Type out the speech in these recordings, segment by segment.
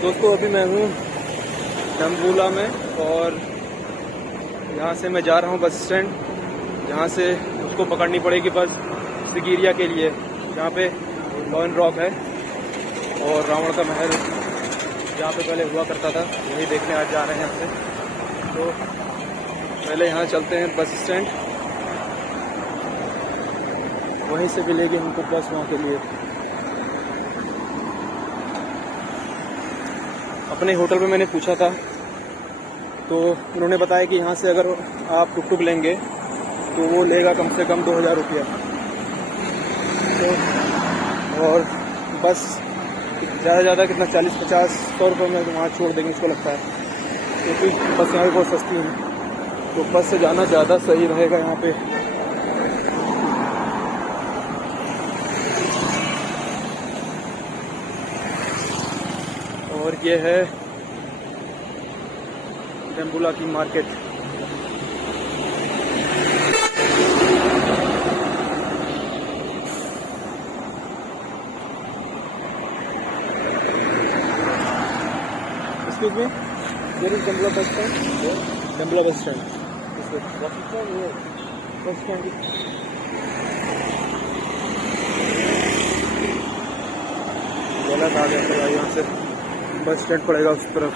दोस्तों अभी मैं हूँ डम्बुला में और यहाँ से मैं जा रहा हूँ बस स्टैंड, जहाँ से उसको पकड़नी पड़ेगी बस सिगिरिया के लिए, जहाँ पे लॉयन रॉक है और रावण का महल जहाँ पे पहले हुआ करता था, वही देखने आज जा रहे हैं यहाँ से। तो पहले यहाँ चलते हैं बस स्टैंड, वहीं से मिलेगी हमको बस वहाँ के लिए। अपने होटल पे मैंने पूछा था तो उन्होंने बताया कि यहाँ से अगर आप टुक लेंगे तो वो लेगा कम से कम 2000 रुपया। तो और बस ज़्यादा से ज़्यादा कितना 40-50-100 रुपये में वहाँ छोड़ देंगे इसको लगता है, क्योंकि बस यहाँ पे बहुत सस्ती है। तो बस से जाना ज़्यादा सही रहेगा यहाँ पे। और ये है डम्बुला की market. Excuse me, where is Dambula bus stand? Dambula bus stand. Bus stand. गलत आ गया, यहाँ से बस स्टैंड पड़ेगा उस तरफ।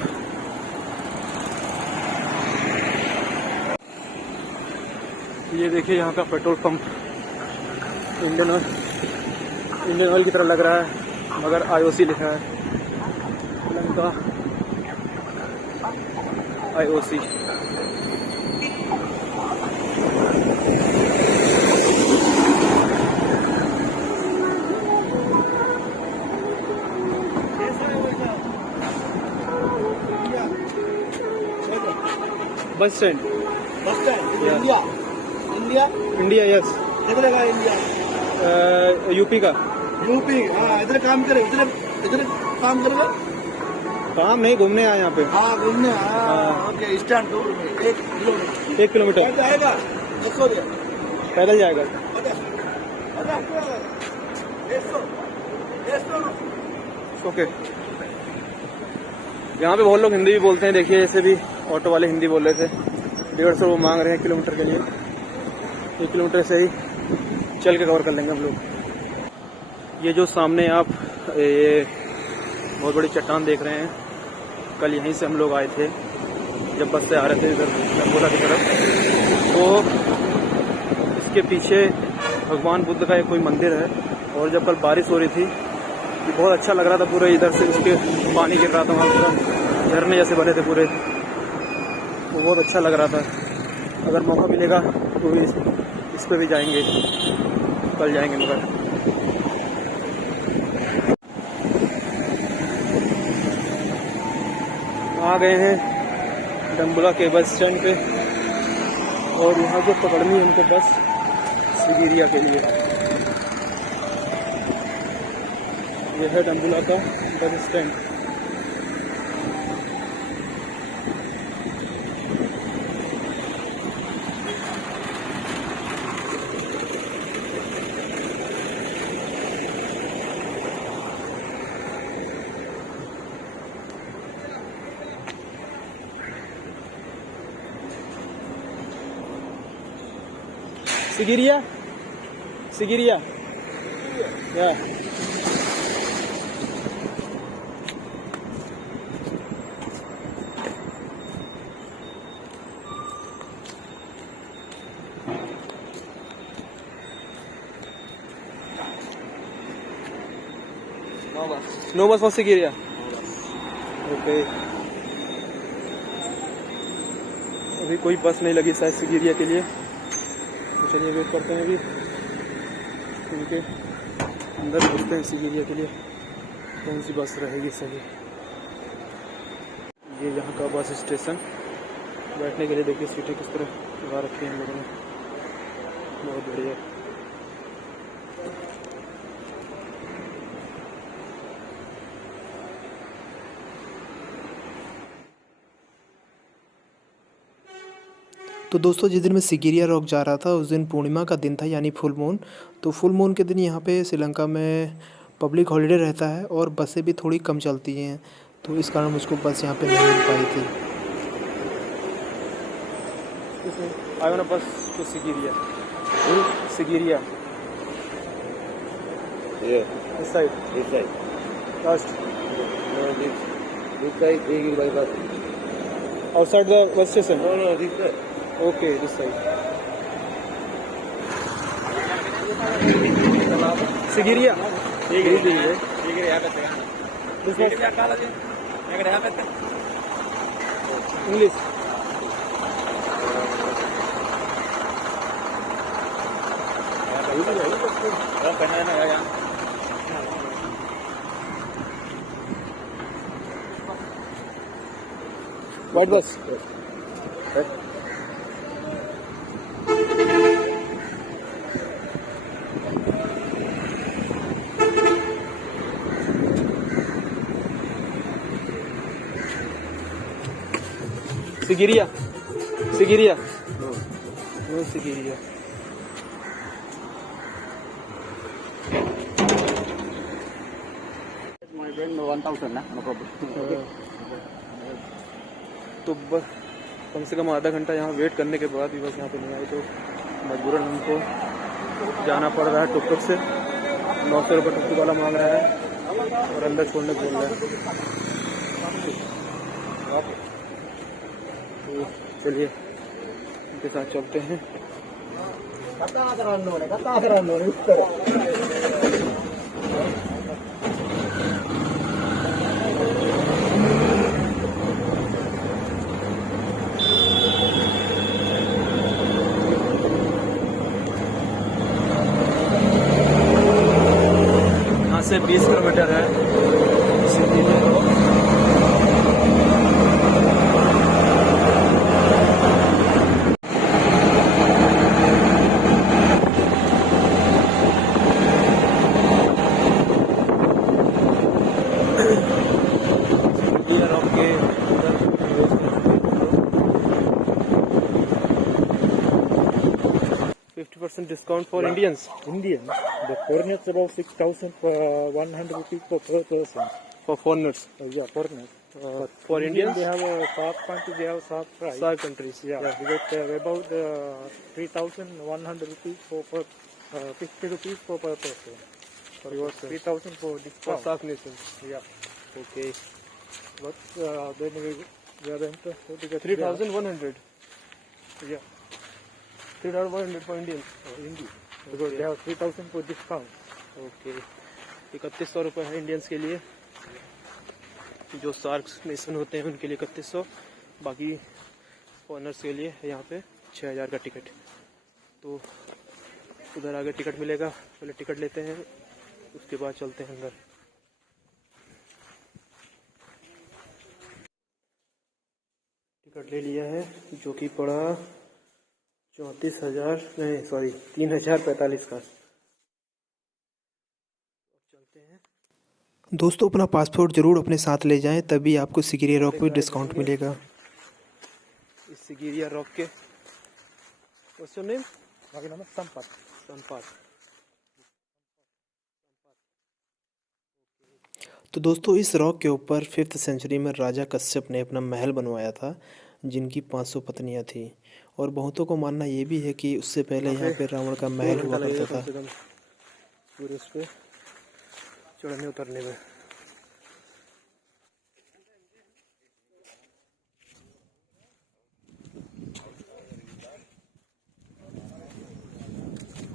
ये देखिए यहाँ का पेट्रोल पंप इंडियन ऑयल की तरह लग रहा है, मगर IOC लिखा है, Lanka IOC। Bus stand India yes, UP का। हाँ, इधर काम करे, इधर काम करेगा। काम नहीं, घूमने आए यहाँ पे। हाँ, घूमने। ओके, स्टैंड दूर 1 किलोमीटर जाएगा। पैदल जाएगा। ओके, यहाँ पे बहुत लोग हिंदी भी बोलते हैं। देखिए ऐसे भी ऑटो वाले हिंदी बोल रहे थे। 150 वो मांग रहे हैं किलोमीटर के लिए। 1 किलोमीटर से ही चल के कवर कर लेंगे हम लोग। ये जो सामने आप ये बहुत बड़ी चट्टान देख रहे हैं, कल यहीं से हम लोग आए थे जब बस से आ रहे थे इधर डम्बुला की तरफ। तो इसके पीछे भगवान बुद्ध का एक कोई मंदिर है, और जब कल बारिश हो रही थी ये बहुत अच्छा लग रहा था। पूरे इधर से उसके पानी गिर रहा था, वहाँ पूरा झरने जैसे बने थे पूरे, वो बहुत अच्छा लग रहा था। अगर मौका मिलेगा तो इस पे भी जाएंगे, कल जाएंगे। मगर आ गए हैं डम्बुला के बस स्टैंड पे, और यहाँ को पकड़नी है हमको बस सिगिरिया के लिए। यह है डम्बुला का bus stand. Sigiria. Yeah. No bus for Sigiria. Okay. अभी कोई बस नहीं लगी शायद सिगिरिया के लिए, तो चलिए वेट करते हैं अभी उनके अंदर घुसते हैं सिगिरिया के लिए, कौन सी बस रहेगी सही। ये यहाँ का बस स्टेशन, बैठने के लिए देखिए सीटें किस तरह लगा रखी हैं हम लोगों ने, बहुत बढ़िया। तो दोस्तों जिस दिन मैं सिगिरिया रॉक जा रहा था उस दिन पूर्णिमा का दिन था यानी फुल मून। तो फुल मून के दिन यहाँ पे श्रीलंका में पब्लिक हॉलिडे रहता है और बसें भी थोड़ी कम चलती हैं, तो इस कारण मुझको बस यहाँ पे नहीं मिल पाई थी। I want a bus to Sigiriya. Sigiriya. Yeah, This side. this side. Last. No, this side, taking by bus. Outside the bus station. No, this side. Okay, this side. Sigiriya. This bus. English. White bus. Sigiriya. Sigiriya. No Sigiriya. My friend, 1,000, no problem. तो बस कम से कम आधा घंटा यहाँ wait करने के बाद भी बस यहाँ पे नहीं आई, तो मजबूरन हमको जाना पड़ रहा है टुक-टुक से। 900 रुपये टुक-टुक वाला मांग रहा है और अंदर छोड़ने बोल रहा है। तो चलिए उनके साथ चलते हैं। यहाँ से 20 किलोमीटर है सिगिरिया रॉक। सिगिरिया रॉक के अंदर प्रवेश करने के 50% discount for Indians. Indian, the foreigners about 6,100 rupees per person. For foreigners. Yeah, foreigners. For Indians, They have a sharp country, they have sharp price. SAARC countries. Yeah, because about 3,100 rupees per 50 rupees per person. For your 3,000 for For discount. SAARC nations. Yeah, Okay. but then we are interested to get 3,100. Yeah, 3,100 for Indians. India. Because they have 3,000 for discount. Okay, 3100 रुपये है Indians के लिए। जो SAARC nation होते हैं उनके लिए 3100, बाकी फॉरेनर्स के लिए यहाँ पे 6,000 का टिकट। तो उधर आगे टिकट मिलेगा, पहले टिकट लेते हैं, उसके बाद चलते हैं अंदर। टिकट ले लिया है जो कि पड़ा 3,045 का। चलते हैं। दोस्तों अपना पासपोर्ट ज़रूर अपने साथ ले जाएं, तभी आपको सिगिरिया रॉक पे डिस्काउंट मिलेगा। इस सिगिरिया रॉक के What's your name? My name is Sampat. संपात। तो दोस्तों इस रॉक के ऊपर 5th सेंचुरी में राजा कश्यप ने अपना महल बनवाया था, जिनकी 500 पत्नियां थी। और बहुतों को मानना ये भी है कि उससे पहले यहाँ पे रावण का महल हुआ करता था। पूरे उस पे चढ़ने उतरने में।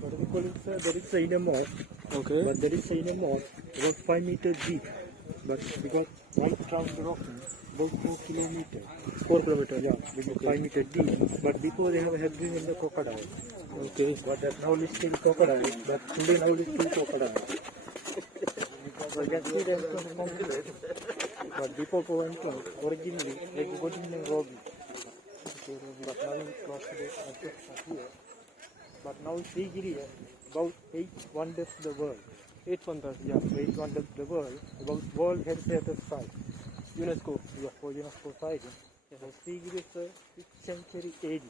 What we call it, sir, there is a inner moat, Okay. but there is a inner moat about 5 meters deep. But because right around the rock, about 4 kilometers. 4 kilometre. Yeah, because 5 meters deep. But before they have been in the crocodile. Okay. But that now is still crocodile. But today now is still crocodile. So you can see them from complete. But before going to originally they go in Robi. But now it's lost here. But now Sigiriya, about 8 wonders of the world. 8 wonders, Yeah, 8 wonders of the world. About World Heritage Site. UNESCO. Yeah, for UNESCO site. So Sigiriya is 6th century AD.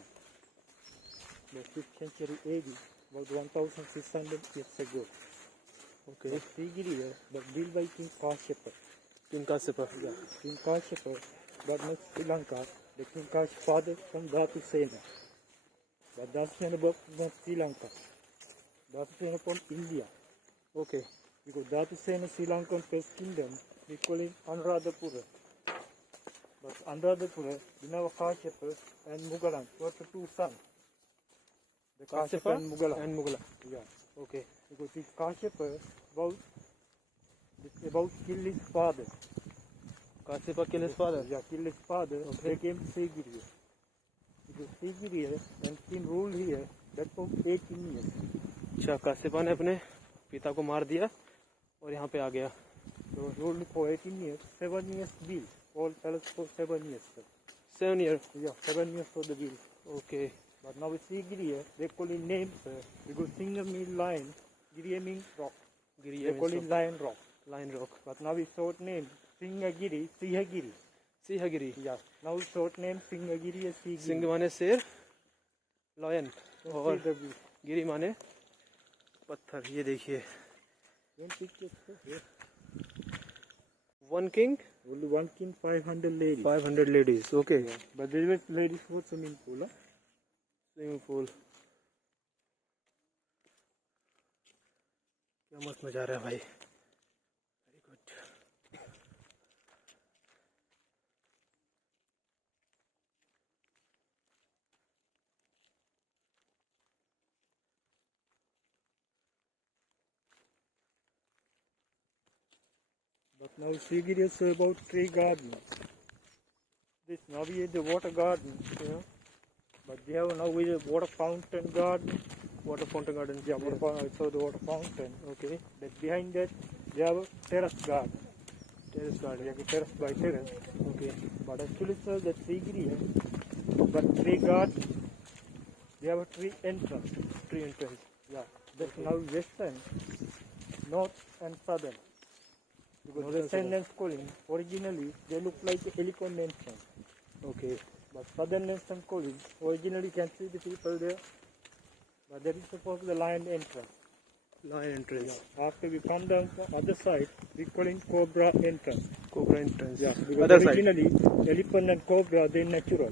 the 5th century AD, about 1,600 years ago. Okay. The Sigiriya, but built by King Kashyapa. King Kashyapa. Yeah, King Kashyapa, governor Sri Lanka, the King Kashyapa father from Dhatusena. But Dhatusena from Sri Lanka. Dhatusena from India. Okay. Because Dhatusena Sri Lankan first kingdom, we call it Anuradhapura. But Anuradhapura, Dinava Kashyapa and Mugalan were the two sons. The Kashyapa and Mugala. And Mughal. Yeah. Okay. Because this Kashyapa about kill his father. Kashyapa killed his father. Yeah, kill his father. They came to Sigiriya. Because Sigiriya and king ruled here that for 18 years. अच्छा, काश्यपा ने अपने पिता को मार दिया और यहाँ पे आ गया. So ruled for 18 years, 7 years bill. All palace for 7 years. Sir. 7 years. Yeah, 7 years for the bill. Okay. But now with Sigiriya, they call it names, because Singa means lion, Giriya means rock. They call it lion rock. Lion Rock. But now it's short name, Singagiri, Sihagiri. सिंहगिरी. Yeah, now it's short name, Singagiri, Sihagiri. Singh माने शेर, lion, और See the view. गिरी माने पत्थर. ये देखिए. One picture, sir. One king, Only one king, 500 ladies. 500 ladies. Okay. Yeah. But there were ladies for swimming pool. Huh? Swimming pool. क्या मस्त मजा आ रहा है भाई. Very good. But now Sigiri is about tree gardens. This now we have the water garden, you know. But they have now with a water fountain garden. Water fountain garden. Yeah, water fountain. So the water fountain. Okay. That behind that they have a terrace garden. Terrace garden. Like a terrace by terrace. Okay. But actually, sir, that Sigiri, but tree garden, they have a tree entrance. Tree entrance. Yeah, that's now western, north and southern. Because Northern western and calling originally they look like Helicon entrance. Okay. But southern and calling originally you can see the people there. But that is supposed to be the lion entrance. Lion entrance. After we come down the other side, we call it cobra entrance. Cobra entrance. Yeah, because other side. originally elephant and cobra they're natural.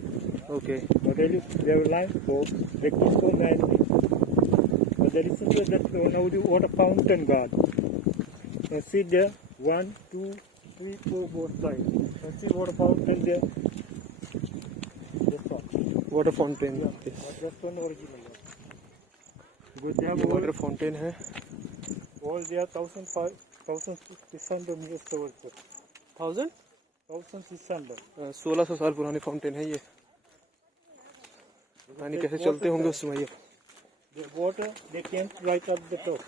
Okay. But they were lion for they keep for man-made. But there is also that now the water fountain garden. Now see there, 1, 2, 3, 4 both sides. Now see water fountain there. That's all. Water fountain. That's one original one. Because they have ये water fountain है. all they are 1,600 meters tall. 1000. 1,600. 1600 साल पुरानी fountain है ये. पता नहीं कैसे चलते होंगे उस समय ये. The water they came right up the top.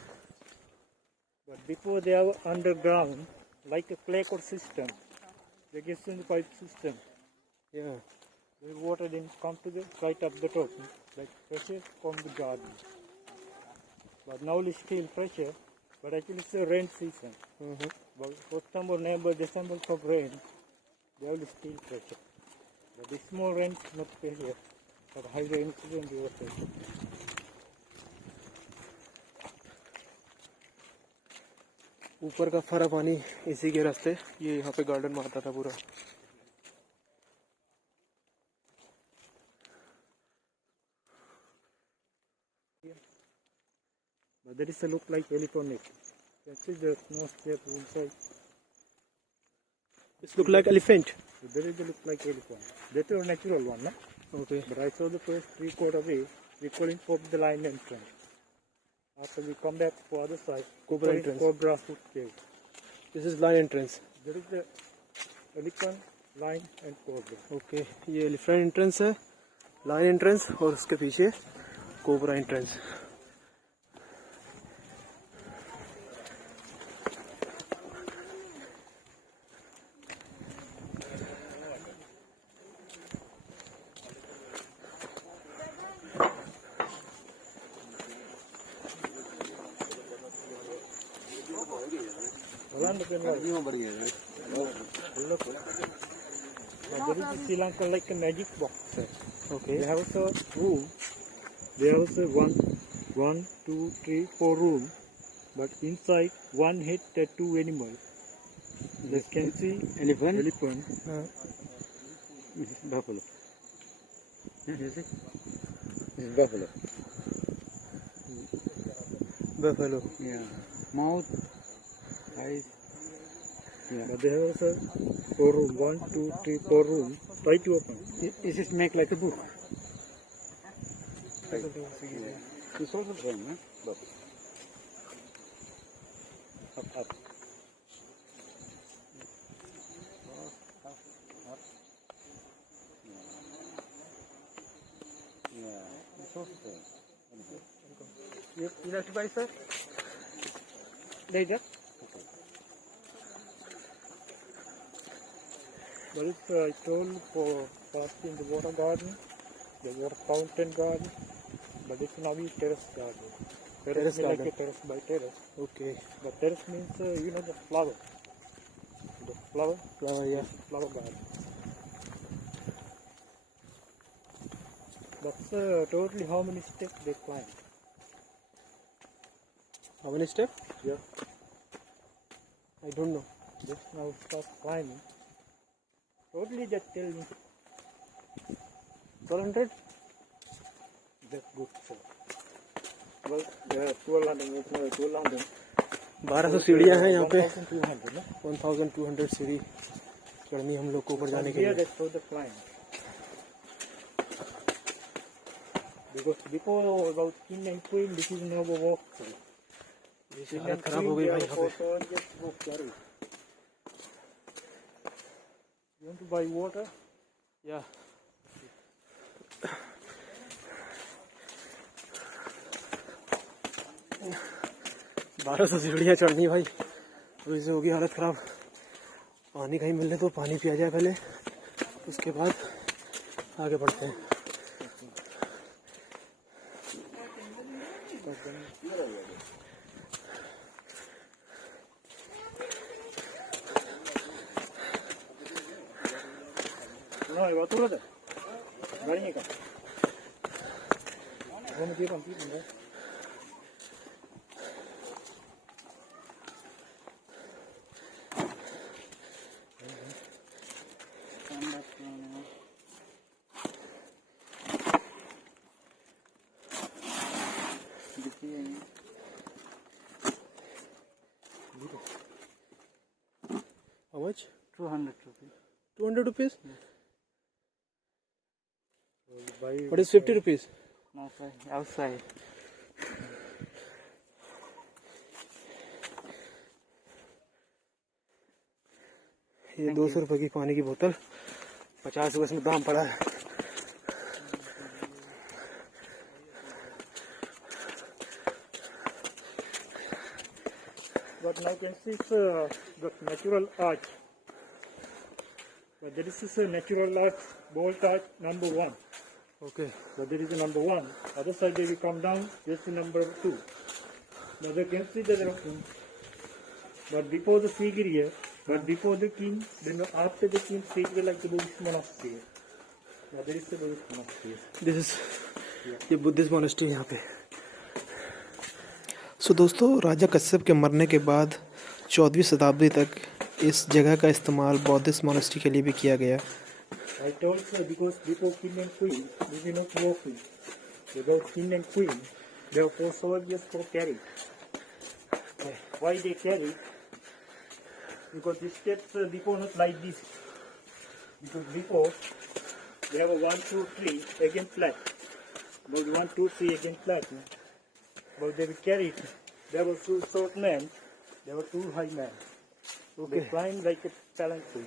But before they are underground, like a clay court system, they get in the pipe system. Yeah. The water didn't come to the right up the top, like pressure from the garden. But now it's still pressure, but actually it's a rain season. But September, November, December for rain, they will still pressure. But the small rain is not pressure, but high rain is in the water. ऊपर का सारा पानी इसी के रास्ते ये यहाँ पे गार्डन में आता था पूरा. But that is a look like elephant neck. You can see the nose there inside. It look like elephant. So there is a look like elephant. That is a natural one, no? Okay. But I saw the first 3/4 away. We call it for the line entrance. After we come back for other side, Cobra call it entrance. Cobra foot cave. This is lion entrance. There is the elephant, lion and cobra. Okay. ये elephant entrance है, lion entrance और उसके पीछे cobra entrance. Look. Now there is a Sri Lanka like a magic box. Okay. They have also room There was one, two, three, 4 room, but inside one had two animals. You can see elephant. Buffalo. This is buffalo. buffalo. Yeah. Mouth, eyes. Yeah. But there was a 4 room. 1, 2, 3, 4 room. Try to open. Is it make like a book? It's also same, huh? But Up. yeah, it's also same. You like to buy, sir? Later. But it's I told for first in the water garden, the water fountain garden, but it's now a terrace garden. Terrace means garden. like a terrace by terrace. Okay. But terrace means you know the flower. The flower Flower, yeah. flower garden. That's totally how many steps they climb. How many steps? Yeah. I don't know. Just now start climbing. Totally just tell me. 1200? That's good, sir. Well, there are 1200. 1200 सीढ़ियाँ हैं यहाँ पे. 1200, no? 1200 सीढ़ी चढ़नी हम लोग को ऊपर जाने के Here लिए. that's for the climb. Because before about king and queen, this is never walk. King हालत and खराब queen, हो गई they भाई are यहाँ पे. for just go carry. You want to buy water? या 1200 सीढ़ियाँ चढ़नी भाई. अभी से होगी हालत खराब. पानी कहीं मिले तो पानी पिया जाए पहले, उसके बाद आगे बढ़ते हैं. No, iba tu brother. Galing ka. Ano mo dito ang people, right? How much? 200 rupees. 200 rupees? Buy What is 50 rupees? No, sir. Outside. ये 200 रुपए की पानी की बोतल, 50 रुपए इसमें दाम पड़ा है. But now you can see it's the natural arch. But this is a natural arch, bolt arch number 1. Okay. But there is a number 1. Other side they will come down, this is number 2. Now you can see that but before the figure here, but before the king, then after the king figure like the Buddhist monastery. Now there is the Buddhist monastery. This is ये Buddhist monastery यहाँ पे. सो दोस्तों, राजा कश्यप के मरने के बाद 14वीं शताब्दी तक इस जगह का इस्तेमाल बौद्धिस्ट मोनेस्ट्री के लिए भी किया गया. I told you because before king and queen, they were not walking. Without king and queen, therefore soldiers for carry. Why they carry? Because the steps before not like this. Because before they have a 1, 2, 3 again flat. But 1, 2, 3 again flat. But they will carry it. There were 2 short men. There were 2 high men. They climb like a palanquin.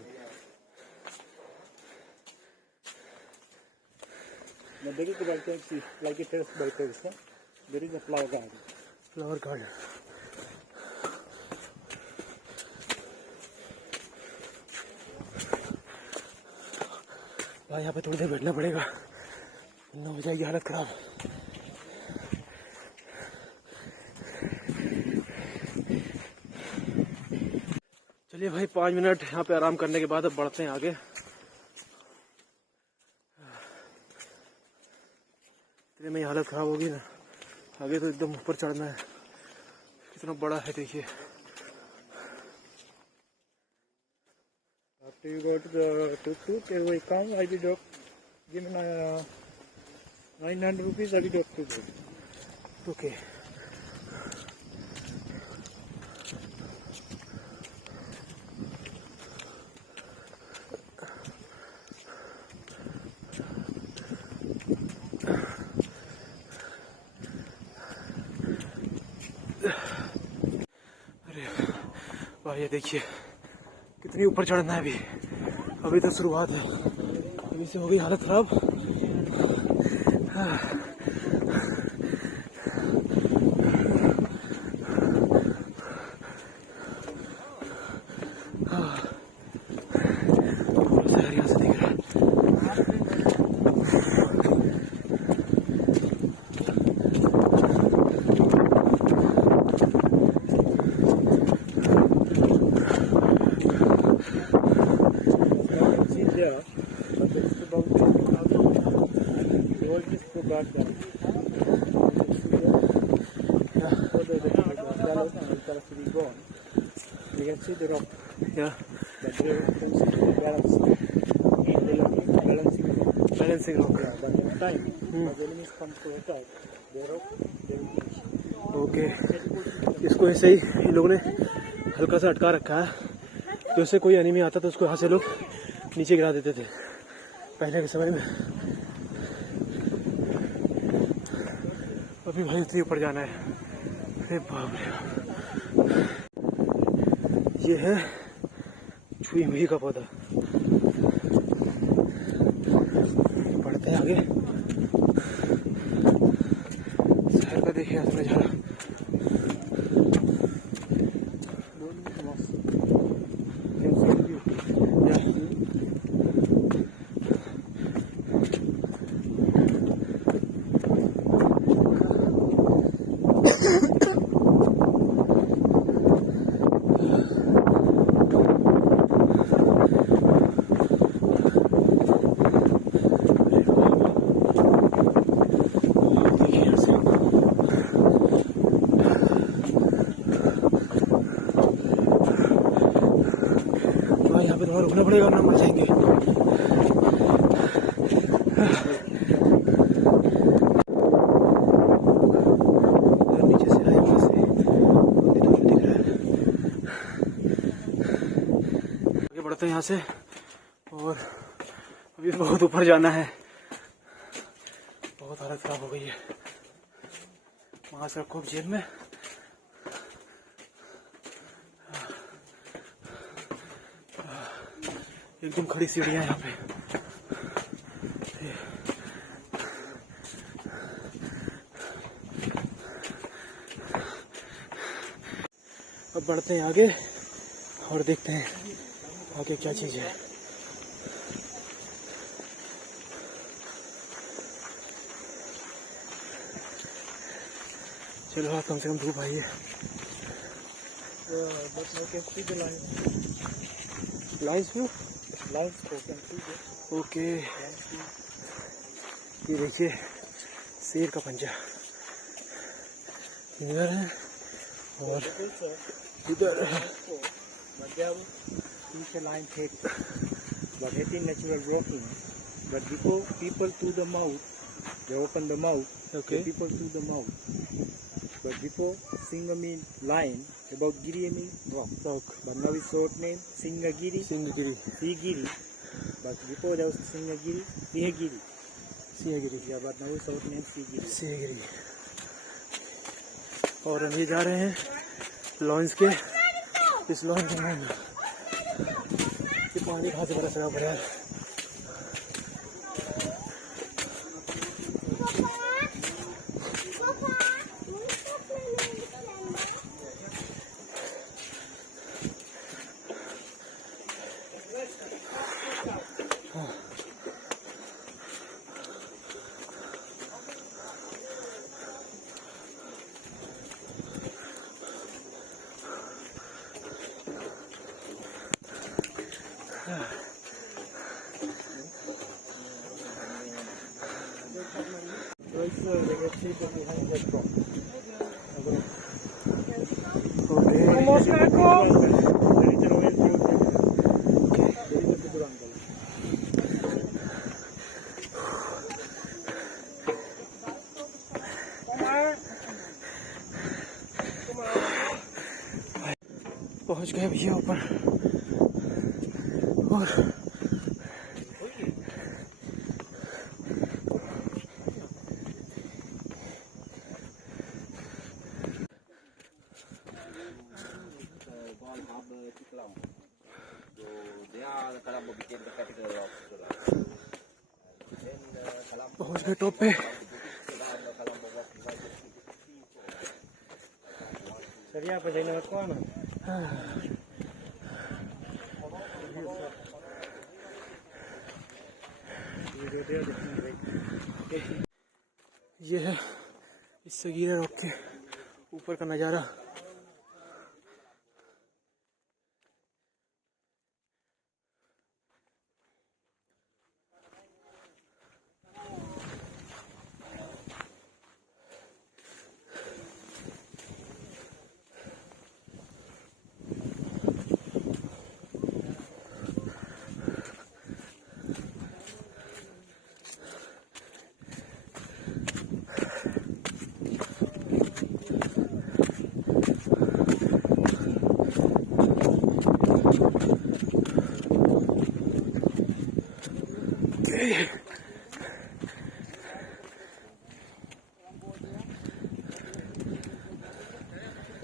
Now there is a vacancy like a terrace by terrace. Huh? There is a flower garden. Flower garden. भाई यहाँ पे थोड़ी देर बैठना पड़ेगा, वरना हो जाएगी हालत खराब. चलिए भाई, 5 मिनट यहाँ पे आराम करने के बाद अब बढ़ते हैं आगे. इसलिए मैं यहाँ हालत ख़राब होगी ना। आगे तो एकदम ऊपर चढ़ना है, कितना बड़ा है देखिए। After you go to the tuk-tuk, there will come, I will drop, give me 900 rupees, I will drop to you. Okay अरे भाई ये देखिए कितनी ऊपर चढ़ना है। अभी तो शुरुआत है, अभी से हो गई हालत खराब। शहर यहाँ से दिख रहा है। There, but it's about you always go back down. Further the Dallas and Dallas will be gone. You can see the rock, Yeah, but there you can see the balancing rock. Balancing रोक। Yeah, but in time, when the enemies come to attack, the rock, they will finish. Okay, इसको ऐसे ही इन लोगों ने हल्का सा अटका रखा है, तो इससे कोई एनिमी आता तो उसको यहाँ से लोग नीचे गिरा देते थे पहले के समय में। अभी भाई इतनी ऊपर जाना है, अरे बाप रे। ये है छुई हुई का पौधा। बढ़ते हैं आगे, शहर का देखिए नजारा। यहाँ पे थोड़ा रुकना पड़ेगा वरना मर जाएंगे। नीचे से आए वहाँ से दूर दिख रहा है। आगे बढ़ते हैं यहाँ से, और अभी बहुत ऊपर जाना है। बहुत हालत खराब हो गई है। मास्क रखो जेब में। एकदम खड़ी सीढ़ियाँ यहाँ पे। अब बढ़ते हैं आगे और देखते हैं आगे क्या चीज़ है। चलो हाँ, कम से कम धूप आई है। But I can see the line. Lines view, Lines, you can see the okay. ये देखिए शेर का पंजा इधर है और इधर है। But they have each line take, but it is natural walking. But before people to the mouth, they open the mouth. Okay. The people to the mouth. But before Singami line, about Giri mean rock. But now it's short name Singagiri, सिंहगिरी, Sigiri. But before there was Singagiri, Sihagiri. सिंहगिरी, Yeah, but now it's short name Sigiri. सिंहगिरी। और हम ये जा रहे हैं loans के, इस loans के में ये पानी कहाँ से बरस रहा है। behind that rock. Okay There is a royal field. There is a Budurangala. पहुंच गए भैया ऊपर। और पहुंच गए टॉप पे। Seria apa jadi nak kau mana? ये है इस सगीरा रॉक के ऊपर का नज़ारा।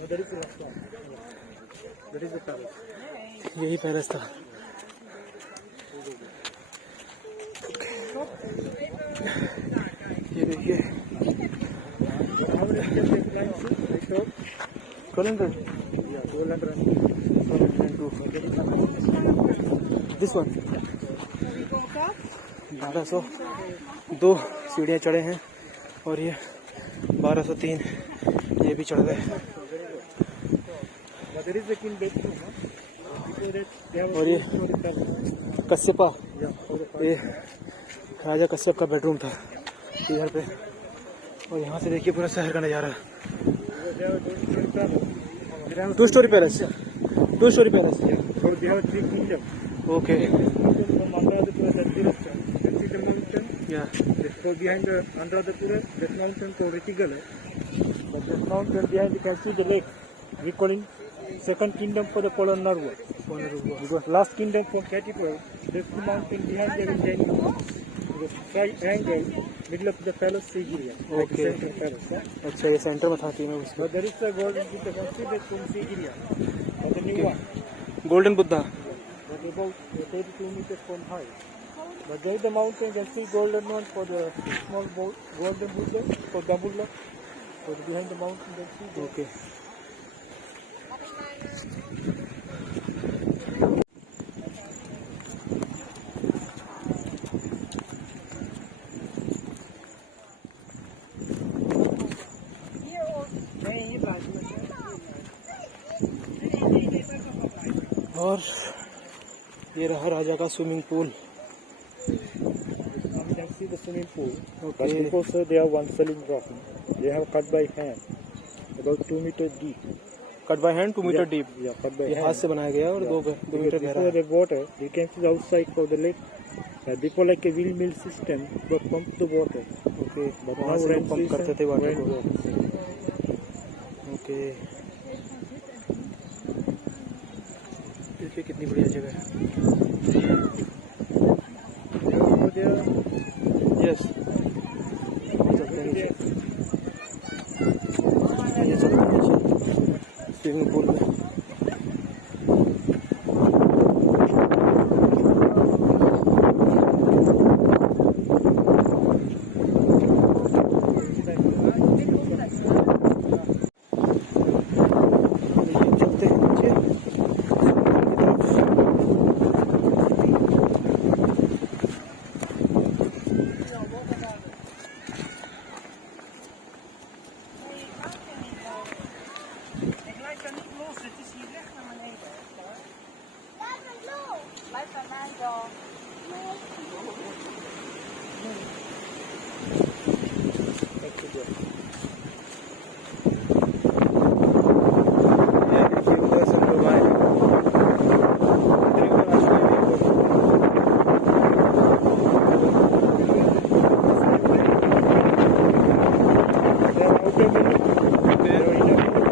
That is the last one. That is the palace. यही पैलेस था। ये देखिए How many steps they climb to? I saw. 1200 Yeah, 1200. 1202 this one 1202 सीढ़ियाँ चढ़े हैं और ये 1203 ये भी चढ़ गए। But there is a king bedroom, huh? Before that, they have a और ये two-story palace. कश्यपा, Yeah, for the ये राजा कश्यप का बेडरूम था इधर पे। और यहाँ से देखिए पूरा शहर का नज़ारा। They have a two-story palace. They have two story palace, two story palace. so they have three kingdoms. Okay From Anuradhapura, that direction. You see the mountain? या Let's go behind the Anuradhapura, that mountain called Retigala. But that mountain behind you can see the lake. We calling second kingdom for the Polonnaruwa. Because last kingdom for Katipur, that's the mountain behind there in Denmark. The triangle, middle of the palace Sigiriya. Like the Okay. central palace. Huh? अच्छा ये centre में था तीनों उसमें। But there is a golden Buddha considered from Sigiriya. But the new one. Golden Buddha. But about 32 meters from height. But there is the mountain, you can see golden one for the small golden Buddha, for Dambulla. So behind the mountain, you can see the okay और ये रहा राजा का swimming pool. Now you can see the swimming pool. But Okay. before so they have one solid rock. They have cut by hand, about 2 meters deep. Cut by hand 2 metre deep. Yeah, cut by ये हाथ hand. से बनाया गया और Yeah. 2 Because metre गहरा before है। the water, you can see the outside of the lake. Before like a windmill system, they pump the water. Okay But वहाँ now से rain लोग पंप season, करते थे वाटर rain को। water. Okay देखिए कितनी बढ़िया जगह है। Over there, यस चलते हैं नीचे। ये चलते हैं नीचे स्विमिंग पूल में। चलते हैं नीचे 40 minutes. Okay.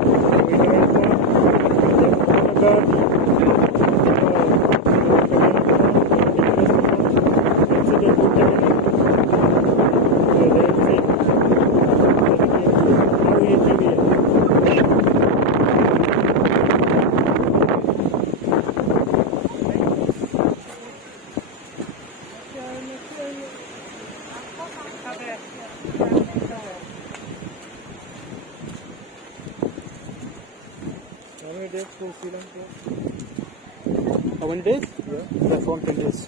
How many days for Sri Lanka? How many days? Yeah. That's 10 days.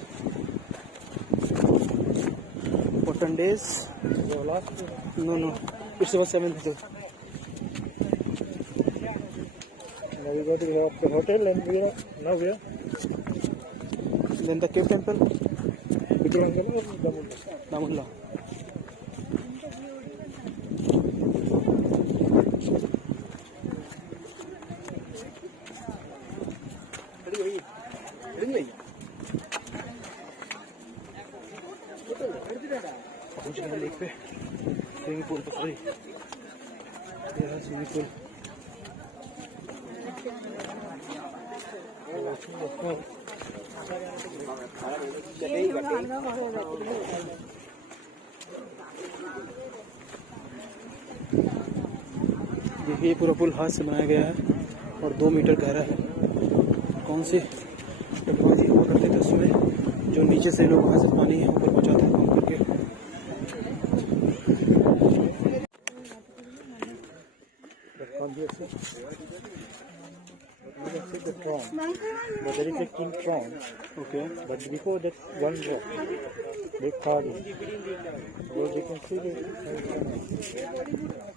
For 10 days? The last day. No. It's about 7th day. Now we go to the hotel and we are now where? Then the cave temple, Vikramangala or Damula? Namulla. पहुंच गए lake पे swimming pool पे sorry ये है swimming pool देखिए ये पूरा पुल हाथ से बनाया गया है और 2 मीटर गहरा है। कौन सी टेक्नोलॉजी हुआ करते थे उसमें जो नीचे से लोग वहाँ से पानी ऊपर पहुँचाते हैं पंप करके। You can see the throne, but there is a king throne. Okay. But before that, one rock, big carving. Well, you can see the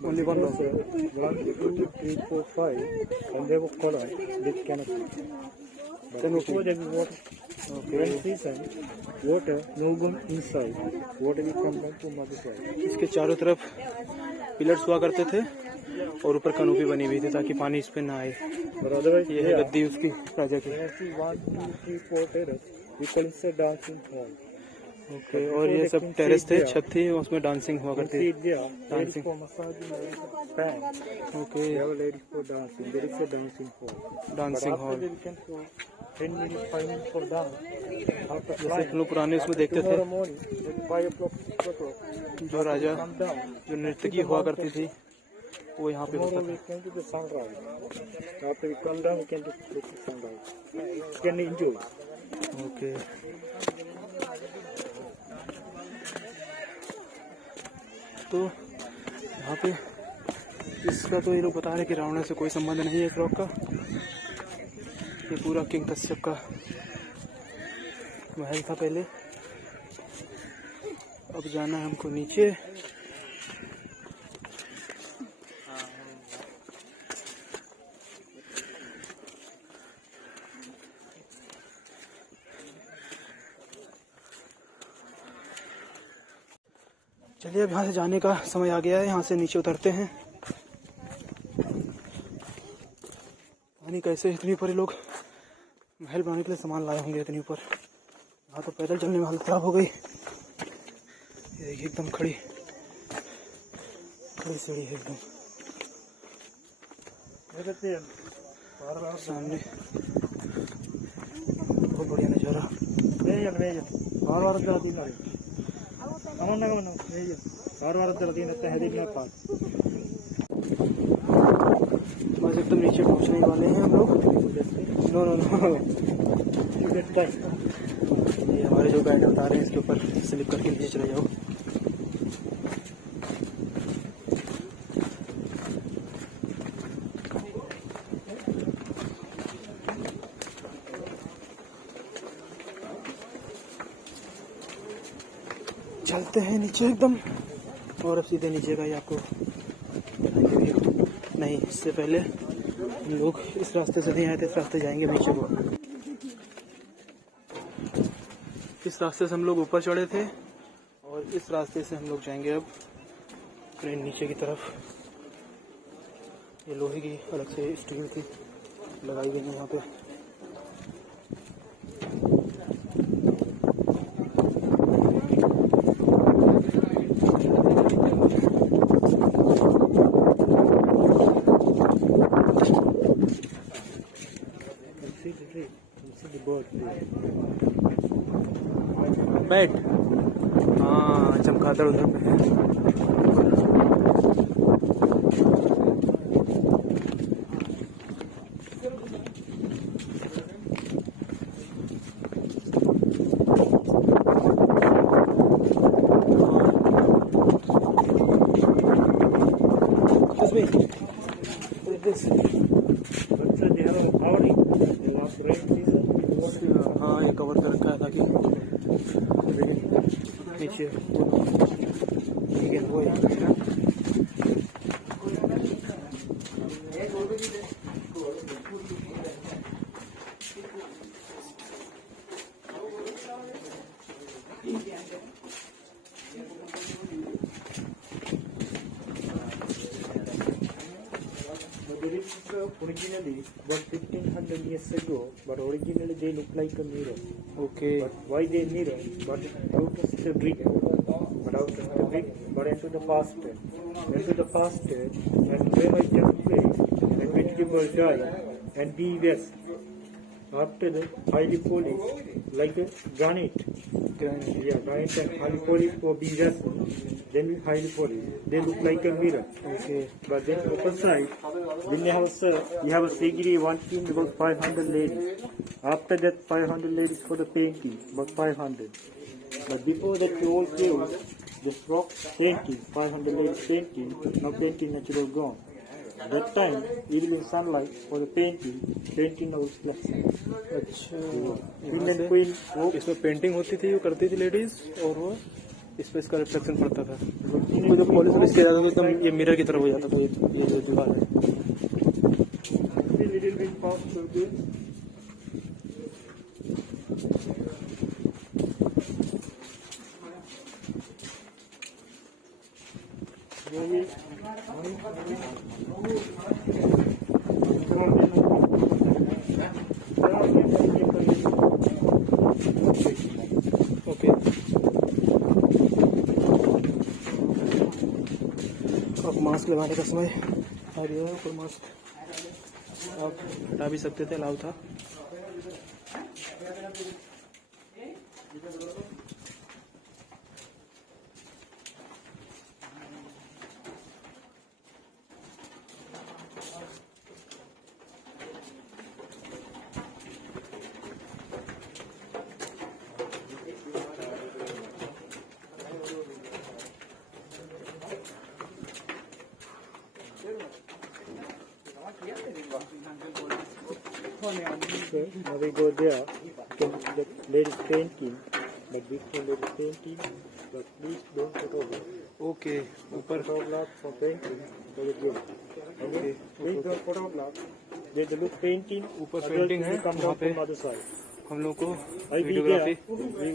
Only one rock. 1, 2, 3, 4, 5, and they were column, big canopy. But before that, water, rain season, water move on inside. Water will come back to mother side. इसके चारों तरफ pillars हुआ करते थे और ऊपर canopy बनी हुई थी ताकि पानी इस पे ना आए। But otherwise, ये है गद्दी उसकी राजा की। when I see 1, 2, 3, 4 terrace, we call it a dancing hall. Okay और ये सब टेरेस थे, छत थी, उसमें डांसिंग हुआ You करती see थी। it there, ladies Dancing. for massaging pan. Okay We have a ladies for dancing. There is a dancing hall. Dancing But hall after that, we can go 10 minutes, 5 minutes for dance. After जैसे flying, हम लोग पुराने उसमें देखते थे tomorrow morning, at 5 o'clock, 6 o'clock, जो राजा come down. जो नर्तकी हुआ करती थी वो यहाँ पे होता Tomorrow था। we can do the sunrise. After we come down, we can do the sunrise. We can enjoy. Okay तो यहाँ पे इसका तो ये लोग बता रहे कि रावण से कोई संबंध नहीं है इस रॉक का। ये पूरा किंग कश्यप का महल था पहले। अब जाना है हमको नीचे। चलिए अब यहाँ से जाने का समय आ गया है। यहाँ से नीचे उतरते हैं। पानी कैसे इतनी ऊपर लोग महल बनाने के लिए सामान लाए होंगे इतनी ऊपर। यहाँ तो पैदल चलने में हालत खराब हो गई। ये देखिए एकदम खड़ी सीढ़ी है एकदम सामने। बहुत बढ़िया नज़ारा। बस एकदम नीचे पहुँचने वाले हैं हम लोग। नो ये हमारे जो गाइड बता रहे हैं इसके ऊपर स्लिप करके नीचे चले जाओ। चलते हैं नीचे एकदम और अब सीधे नीचे का ही आपको नहीं, इससे पहले हम लोग इस रास्ते से नहीं आए थे, इस रास्ते जाएंगे नीचे को। इस रास्ते से हम लोग ऊपर चढ़े थे और इस रास्ते से हम लोग जाएंगे अब ट्रेन नीचे की तरफ। ये लोहे की अलग से स्टील थी लगाई गई है यहाँ पे। बैट, हाँ चमगादड़ उधर पे है। हाँ ये कवर कर रखा है ताकि नीचे ठीक है वो Originally, about 1500 years ago, but originally they look like a mirror. Okay But why they mirror? But out of the brick, but out of the brick, but into the past, and when I can play, and vegetable die, and be west. After the highly polished, like a granite. Yeah, granite and highly polished for be west. Then we highly polished. They look like a mirror. Okay But then upper side, then you have a Sigiri one team about 500 ladies. After that 500 ladies for the painting, about 500. But before that you all came, just rock painting, 500 ladies painting, now painting natural gone. That time, even in sunlight for the painting now is less. अच्छा Queen यहाँ and से queen, वो इसमें painting होती थी, वो करती थी लेडीज, और वो इस पे इसका रिफ्लेक्शन पड़ता था। तो जब पॉलिश वॉलिश किया जाता था तो एकदम ये मिरर की तरह हो जाता था। ये जो दीवार है little bit past to this. Okay अब मास्क लगाने का समय आ गया है। कोई मास्क आप हटा भी सकते थे, अलाउ था। Okay, now we go there. You can look at the ladies painting, but before ladies painting, but please don't photograph. Okay ऊपर Photograph for painting for the game. Okay, please don't photograph. There's the look painting. ऊपर otherwise painting you है, come वहाँ down पे from other side. हम लोग को I be videography there.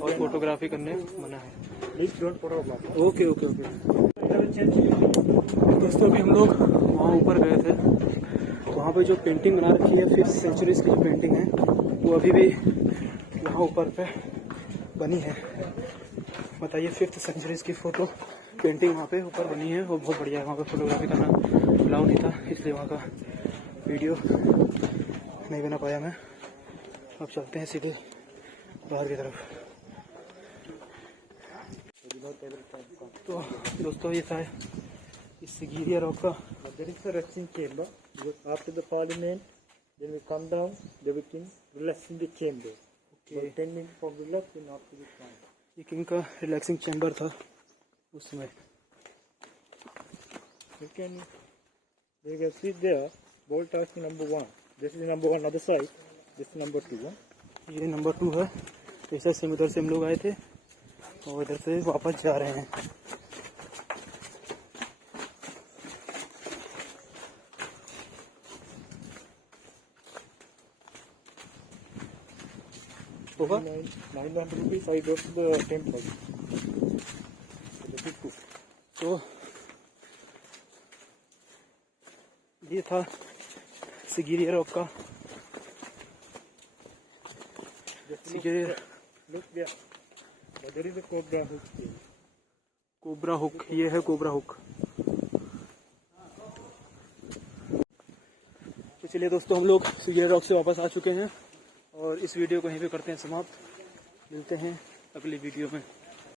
और photography करने मना है। Please don't photograph. Okay okay okay दोस्तों अभी हम लोग वहाँ ऊपर गए थे, तो वहाँ पे जो पेंटिंग बना रखी है 5th सेंचुरीज की जो पेंटिंग है वो अभी भी वहाँ ऊपर पे बनी है। बताइए 5th सेंचुरीज की फोटो पेंटिंग वहाँ पे ऊपर बनी है, वो बहुत बढ़िया है। वहाँ पे फोटोग्राफी करना अलाउ नहीं था, इसलिए वहाँ का वीडियो नहीं बना पाया मैं। अब चलते हैं सीधे बाहर की तरफ। तो दोस्तों ये था इस सिगीरिया रॉक का। But there is a resting chamber. Because after the parliament, then we come down, then we can relax in the chamber. Okay. 10 minutes for relax and after we come. ये किंग का relaxing chamber था उस समय। You can sit there, ball task number 1. This is number 1 other side, this is number 2. ये number 2 है। तो इधर से उधर से हम लोग आए थे और इधर से वापस जा रहे हैं। होगा 900 rupees I go to the temple. तो ये था सिगीरिया रॉक का। सिगीरिया Look there. But there is a cobra hook here. Cobra hook, ये है कोबरा हुक। तो चलिए दोस्तों हम लोग सिगीरिया रॉक से वापस आ चुके हैं और इस वीडियो को यहीं पे करते हैं समाप्त। मिलते हैं अगली वीडियो में।